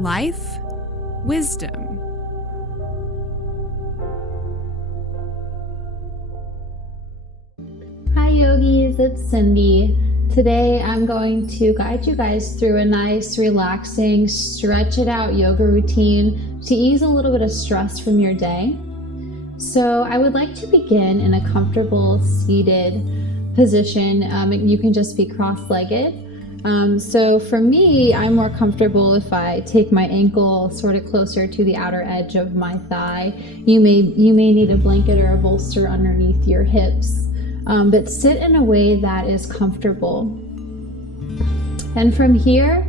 life, wisdom. Hi yogis, it's Cindie. Today I'm going to guide you guys through a nice, relaxing, stretch it out yoga routine to ease a little bit of stress from your day. So I would like to begin in a comfortable seated position. You can just be cross-legged. So for me, I'm more comfortable if I take my ankle sort of closer to the outer edge of my thigh. You may need a blanket or a bolster underneath your hips, but sit in a way that is comfortable. And from here,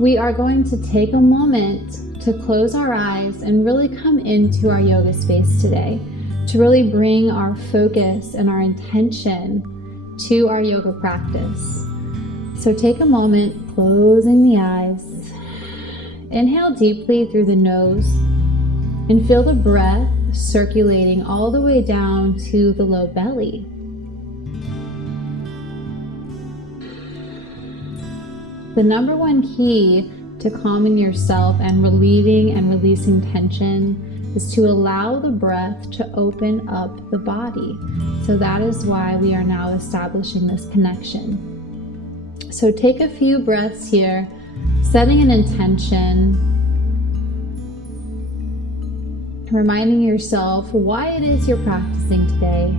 we are going to take a moment to close our eyes and really come into our yoga space today, to really bring our focus and our intention to our yoga practice. So take a moment, closing the eyes. Inhale deeply through the nose and feel the breath circulating all the way down to the low belly. The number one key to calming yourself and relieving and releasing tension is to allow the breath to open up the body. So that is why we are now establishing this connection. So take a few breaths here, setting an intention, reminding yourself why it is you're practicing today.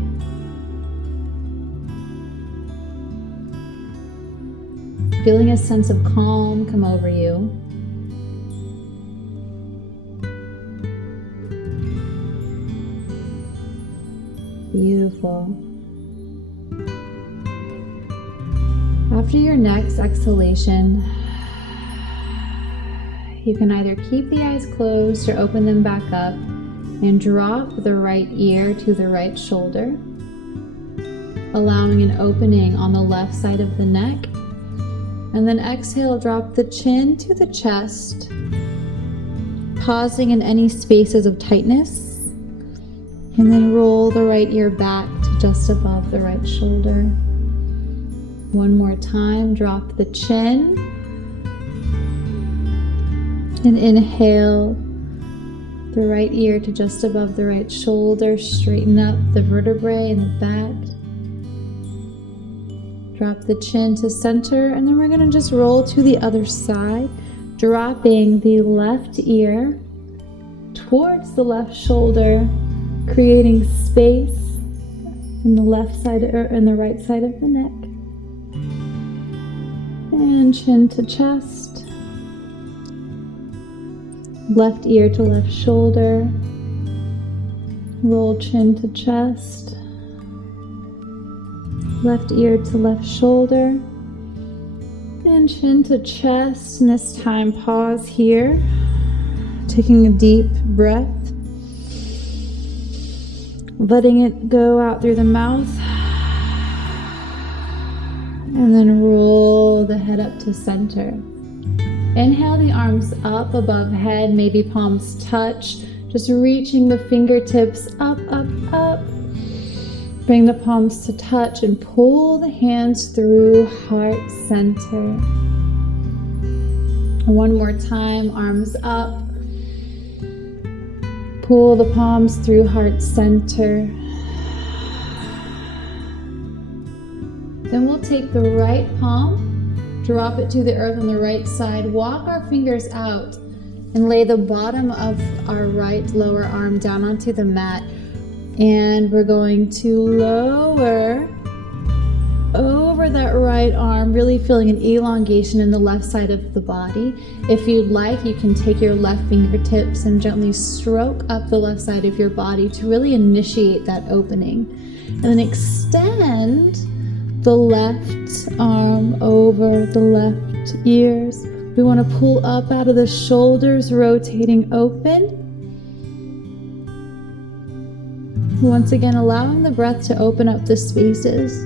Feeling a sense of calm come over you. Beautiful. After your next exhalation, you can either keep the eyes closed or open them back up and drop the right ear to the right shoulder, allowing an opening on the left side of the neck. And then exhale, drop the chin to the chest, pausing in any spaces of tightness, and then roll the right ear back to just above the right shoulder. One more time, drop the chin and inhale the right ear to just above the right shoulder, straighten up the vertebrae in the back. Drop the chin to center, and then we're going to just roll to the other side, dropping the left ear towards the left shoulder, creating space in the left side or in the right side of the neck. And chin to chest, left ear to left shoulder, roll chin to chest, left ear to left shoulder, and chin to chest. And this time pause here, taking a deep breath, letting it go out through the mouth. And then roll the head up to center. Inhale the arms up above head, maybe palms touch. Just reaching the fingertips up, up, up. Bring the palms to touch and pull the hands through heart center. One more time, arms up. Pull the palms through heart center. Then we'll take the right palm, drop it to the earth on the right side, walk our fingers out, and lay the bottom of our right lower arm down onto the mat. And we're going to lower over that right arm, really feeling an elongation in the left side of the body. If you'd like, you can take your left fingertips and gently stroke up the left side of your body to really initiate that opening. And then extend the left arm over the left ears. We want to pull up out of the shoulders, rotating open. Once again, allowing the breath to open up the spaces.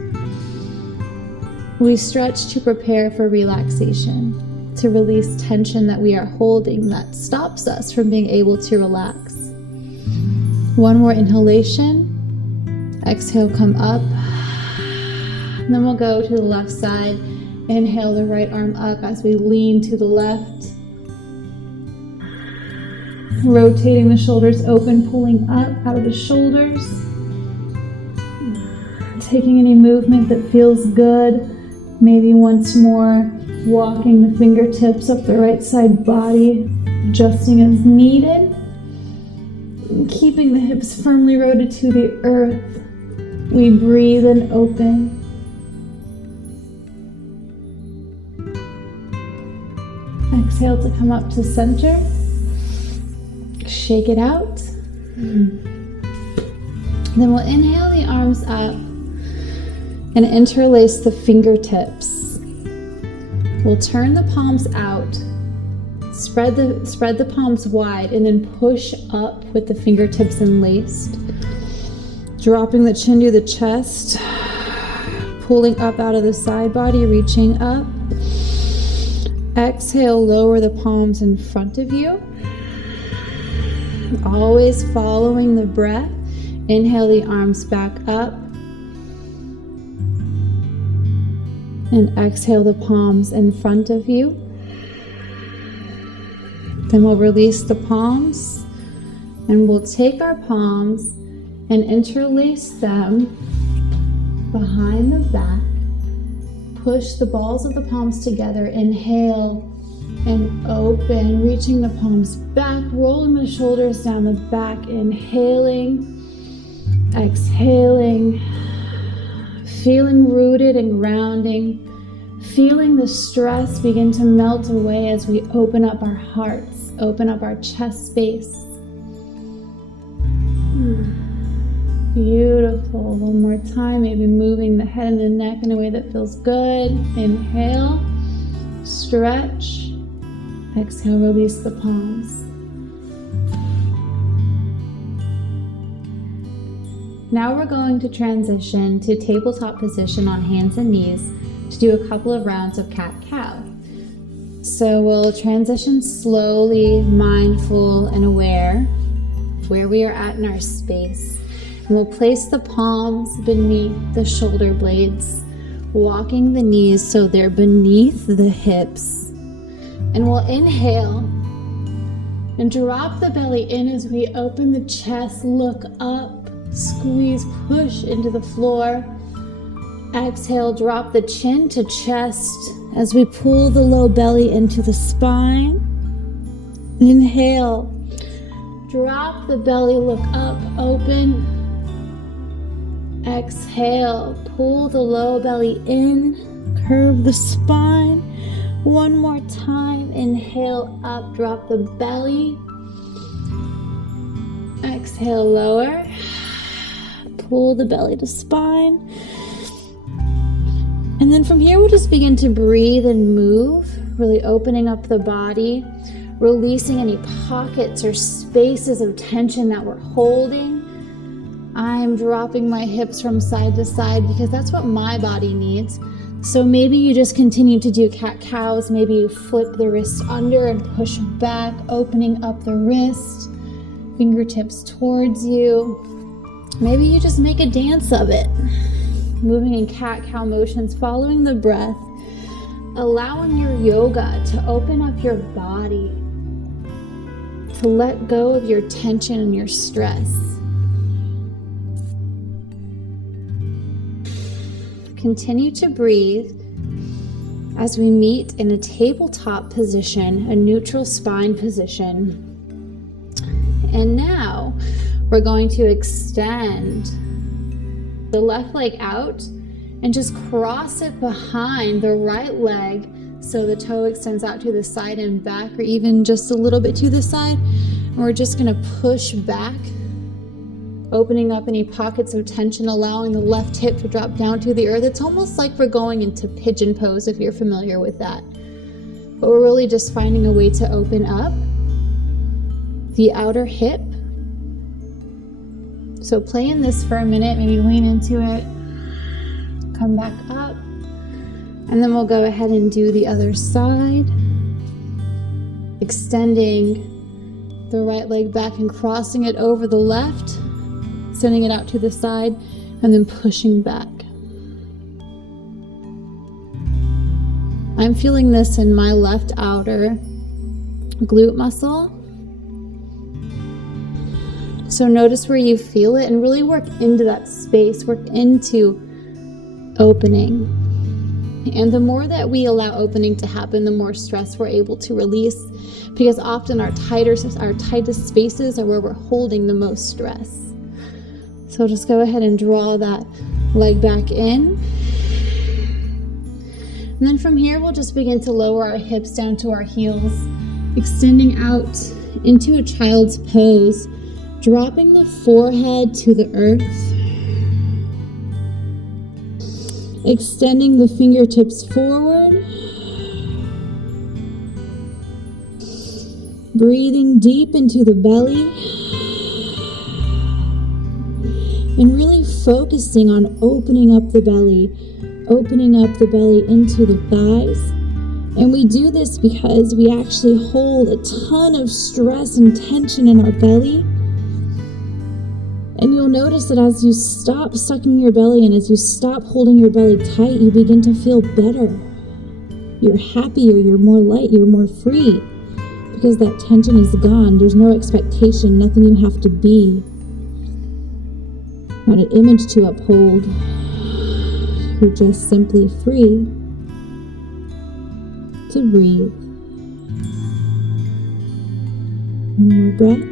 We stretch to prepare for relaxation, to release tension that we are holding that stops us from being able to relax. One more inhalation. Exhale, come up. And then we'll go to the left side. Inhale the right arm up as we lean to the left. Rotating the shoulders open, pulling up out of the shoulders. Taking any movement that feels good. Maybe once more, walking the fingertips up the right side body, adjusting as needed. And keeping the hips firmly rooted to the earth. We breathe and open. Exhale to come up to center. Shake it out. Then we'll inhale the arms up and interlace the fingertips. We'll turn the palms out, spread the palms wide, and then push up with the fingertips enlaced. Dropping the chin to the chest, pulling up out of the side body, reaching up. Exhale, lower the palms in front of you. Always following the breath. Inhale the arms back up. And exhale the palms in front of you. Then we'll release the palms and we'll take our palms and interlace them behind the back. Push the balls of the palms together. Inhale and open, reaching the palms back, rolling the shoulders down the back. Inhaling, exhaling, feeling rooted and grounding, feeling the stress begin to melt away as we open up our hearts, open up our chest space. Beautiful. One more time, maybe moving the head and the neck in a way that feels good. Inhale, stretch, exhale, release the palms. Now we're going to transition to tabletop position on hands and knees to do a couple of rounds of CatCow. So we'll transition slowly, mindful and aware of where we are at in our space. And we'll place the palms beneath the shoulder blades, walking the knees so they're beneath the hips. And we'll inhale and drop the belly in as we open the chest, look up, squeeze, push into the floor. Exhale, drop the chin to chest as we pull the low belly into the spine. Inhale, drop the belly, look up, open. Exhale, pull the low belly in, curve the spine. One more time, inhale up, drop the belly. Exhale, lower, pull the belly to spine. And then from here, we'll just begin to breathe and move, really opening up the body, releasing any pockets or spaces of tension that we're holding. I'm dropping my hips from side to side because that's what my body needs. So maybe you just continue to do cat-cows. Maybe you flip the wrist under and push back, opening up the wrist, fingertips towards you. Maybe you just make a dance of it. Moving in cat-cow motions, following the breath, allowing your yoga to open up your body, to let go of your tension and your stress. Continue to breathe as we meet in a tabletop position, a neutral spine position. And now we're going to extend the left leg out and just cross it behind the right leg so the toe extends out to the side and back, or even just a little bit to the side. And we're just going to push back, opening up any pockets of tension, allowing the left hip to drop down to the earth. It's almost like we're going into pigeon pose if you're familiar with that. But we're really just finding a way to open up the outer hip. So play in this for a minute, maybe lean into it, come back up, and then we'll go ahead and do the other side. Extending the right leg back and crossing it over the left, sending it out to the side, and then pushing back. I'm feeling this in my left outer glute muscle. So notice where you feel it and really work into that space, work into opening. And the more that we allow opening to happen, the more stress we're able to release, because often our tightest spaces are where we're holding the most stress. So just go ahead and draw that leg back in. And then from here, we'll just begin to lower our hips down to our heels, extending out into a child's pose, dropping the forehead to the earth, extending the fingertips forward, breathing deep into the belly, and really focusing on opening up the belly into the thighs. And we do this because we actually hold a ton of stress and tension in our belly. And you'll notice that as you stop sucking your belly and as you stop holding your belly tight, you begin to feel better. You're happier, you're more light, you're more free, because that tension is gone. There's no expectation, nothing you have to be, not an image to uphold. You're just simply free to breathe. One more breath.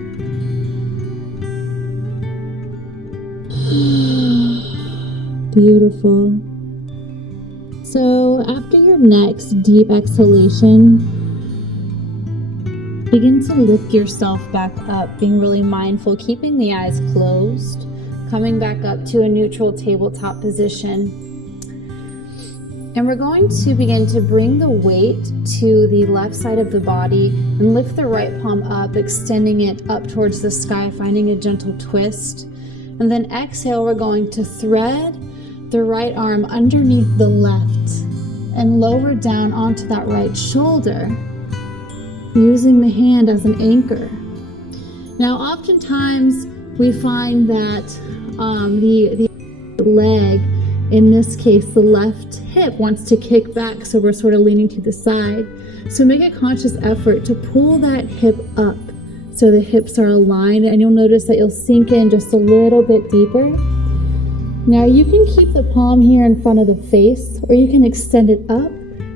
Beautiful. So after your next deep exhalation, begin to lift yourself back up, being really mindful, keeping the eyes closed, coming back up to a neutral tabletop position. And we're going to begin to bring the weight to the left side of the body and lift the right palm up, extending it up towards the sky, finding a gentle twist. And then exhale, we're going to thread the right arm underneath the left and lower down onto that right shoulder, using the hand as an anchor. Now, oftentimes we find that the leg, in this case, the left hip, wants to kick back, so we're sort of leaning to the side. So make a conscious effort to pull that hip up so the hips are aligned, and you'll notice that you'll sink in just a little bit deeper. Now you can keep the palm here in front of the face, or you can extend it up.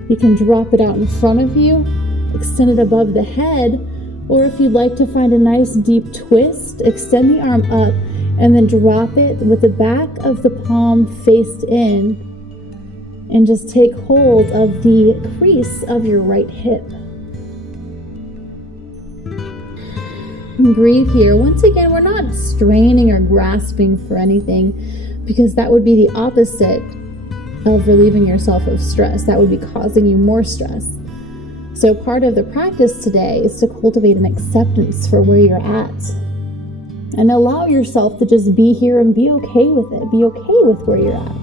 You can drop it out in front of you, extend it above the head, or if you'd like to find a nice deep twist, extend the arm up and then drop it with the back of the palm faced in, and just take hold of the crease of your right hip. And breathe here. Once again, we're not straining or grasping for anything, because that would be the opposite of relieving yourself of stress. That would be causing you more stress. So part of the practice today is to cultivate an acceptance for where you're at. And allow yourself to just be here and be okay with it. Be okay with where you're at.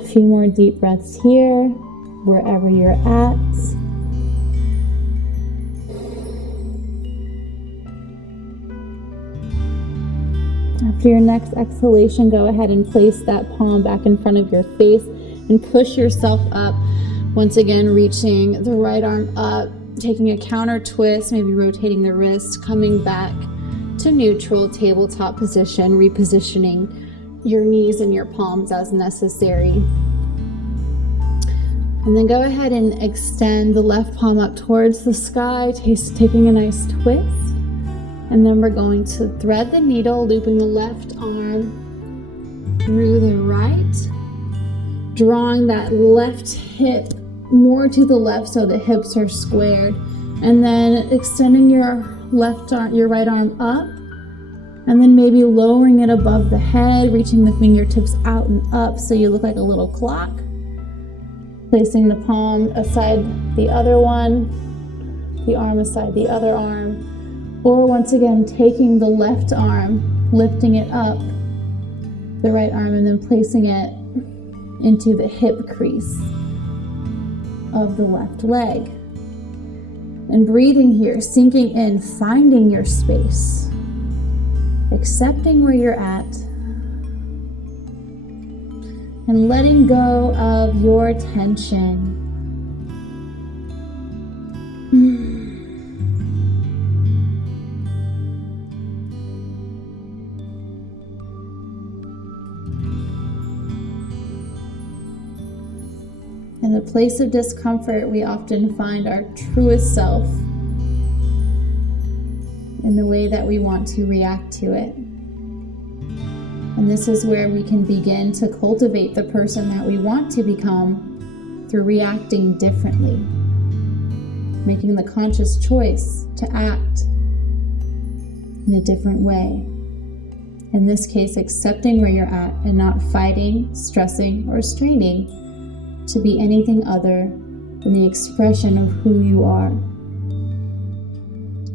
A few more deep breaths here, wherever you're at. After your next exhalation, go ahead and place that palm back in front of your face and push yourself up. Once again, reaching the right arm up, taking a counter twist, maybe rotating the wrist, coming back to neutral tabletop position, repositioning your knees and your palms as necessary. And then go ahead and extend the left palm up towards the sky, taking a nice twist. And then we're going to thread the needle, looping the left arm through the right, drawing that left hip more to the left so the hips are squared, and then extending your right arm up, and then maybe lowering it above the head, reaching the fingertips out and up so you look like a little clock. Placing the palm aside the other one, the arm aside the other arm, or once again taking the left arm, lifting it up, the right arm, and then placing it into the hip crease of the left leg. And breathing here, sinking in, finding your space, accepting where you're at, and letting go of your tension. the place of discomfort, we often find our truest self in the way that we want to react to it. And this is where we can begin to cultivate the person that we want to become through reacting differently, making the conscious choice to act in a different way. In this case, accepting where you're at and not fighting, stressing, or straining to be anything other than the expression of who you are.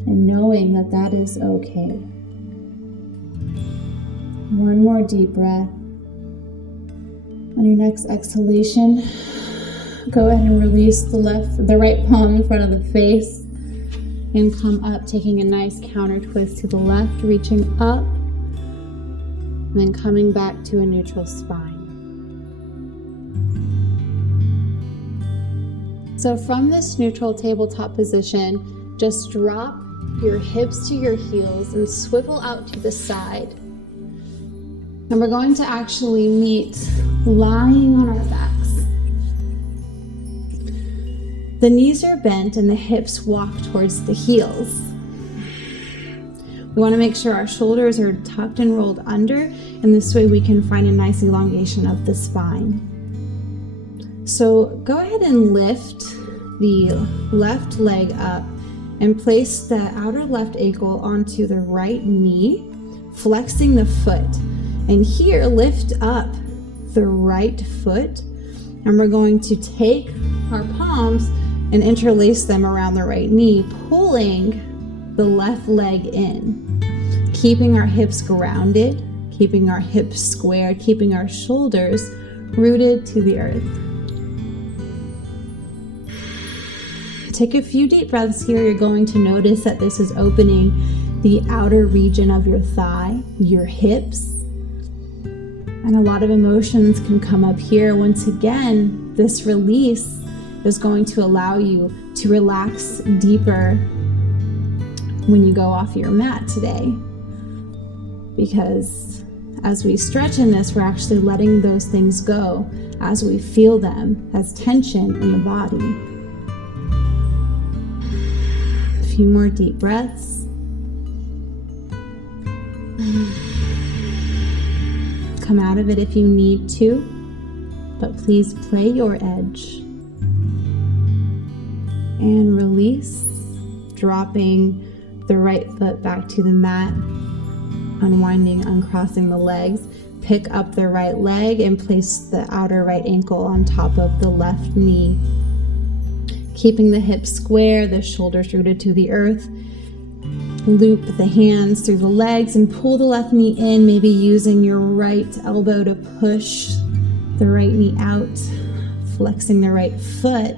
And knowing that that is okay. One more deep breath. On your next exhalation, go ahead and release the right palm in front of the face and come up, taking a nice counter twist to the left, reaching up, and then coming back to a neutral spine. So from this neutral tabletop position, just drop your hips to your heels and swivel out to the side. And we're going to actually meet lying on our backs. The knees are bent and the hips walk towards the heels. We want to make sure our shoulders are tucked and rolled under, and this way we can find a nice elongation of the spine. So go ahead and lift the left leg up and place the outer left ankle onto the right knee, flexing the foot. And here, lift up the right foot, and we're going to take our palms and interlace them around the right knee, pulling the left leg in, keeping our hips grounded, keeping our hips squared, keeping our shoulders rooted to the earth. Take a few deep breaths here. You're going to notice that this is opening the outer region of your thigh, your hips, and a lot of emotions can come up here. Once again, this release is going to allow you to relax deeper when you go off your mat today. Because as we stretch in this, we're actually letting those things go as we feel them as tension in the body. A few more deep breaths. Come out of it if you need to, but please play your edge. And release, dropping the right foot back to the mat, unwinding, uncrossing the legs. Pick up the right leg and place the outer right ankle on top of the left knee. Keeping the hips square, the shoulders rooted to the earth. Loop the hands through the legs and pull the left knee in, maybe using your right elbow to push the right knee out, flexing the right foot.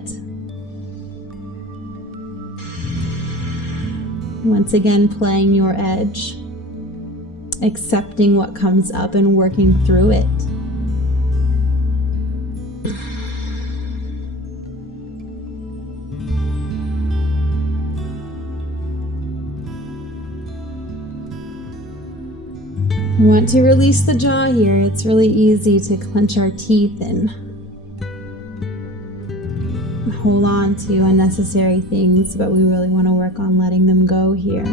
Once again, playing your edge, accepting what comes up and working through it. We want to release the jaw here. It's really easy to clench our teeth and hold on to unnecessary things, but we really want to work on letting them go here. A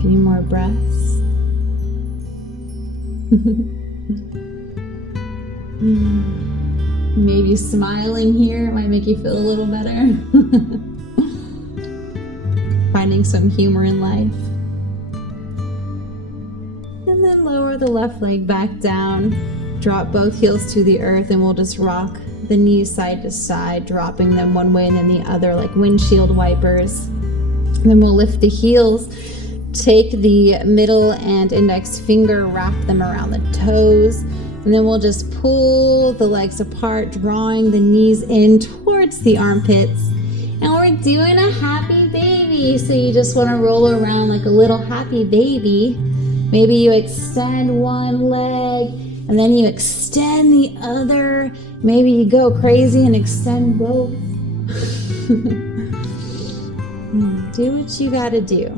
few more breaths. Maybe smiling here might make you feel a little better. Finding some humor in life. And then lower the left leg back down. Drop both heels to the earth, and we'll just rock the knees side to side, dropping them one way and then the other like windshield wipers. And then we'll lift the heels, take the middle and index finger, wrap them around the toes, and then we'll just pull the legs apart, drawing the knees in towards the armpits. And we're doing a happy baby. So you just want to roll around like a little happy baby. Maybe you extend one leg and then you extend the other. Maybe you go crazy and extend both. Do what you gotta do.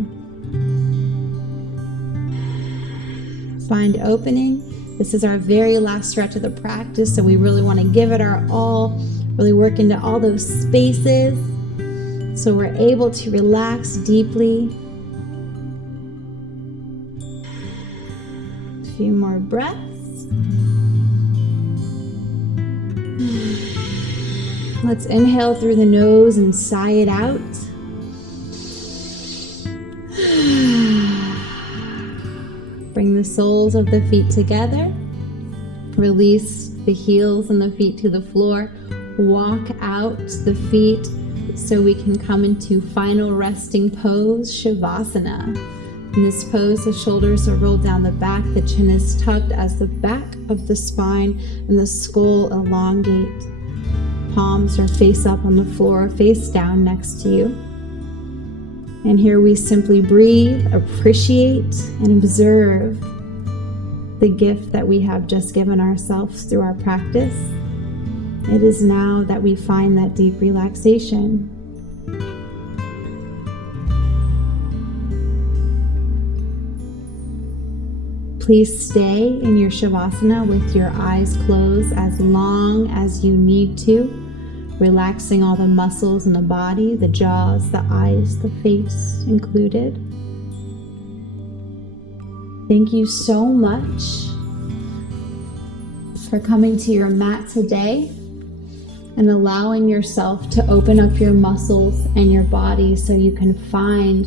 Find opening This is our very last stretch of the practice, so we really want to give it our all, really work into all those spaces so we're able to relax deeply. A few more breaths. Let's inhale through the nose and sigh it out. Bring the soles of the feet together. Release the heels and the feet to the floor. Walk out the feet so we can come into final resting pose, Savasana. In this pose, the shoulders are rolled down the back, the chin is tucked as the back of the spine and the skull elongate. Palms are face up on the floor, face down next to you. And here we simply breathe, appreciate, and observe the gift that we have just given ourselves through our practice. It is now that we find that deep relaxation. Please stay in your Shavasana with your eyes closed as long as you need to, relaxing all the muscles in the body, the jaws, the eyes, the face included. Thank you so much for coming to your mat today and allowing yourself to open up your muscles and your body so you can find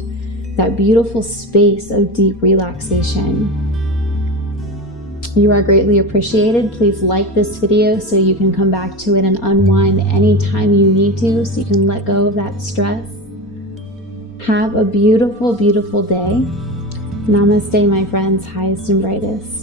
that beautiful space of deep relaxation. You are greatly appreciated. Please like this video so you can come back to it and unwind anytime you need to, so you can let go of that stress. Have a beautiful, beautiful day. Namaste, my friends, highest and brightest.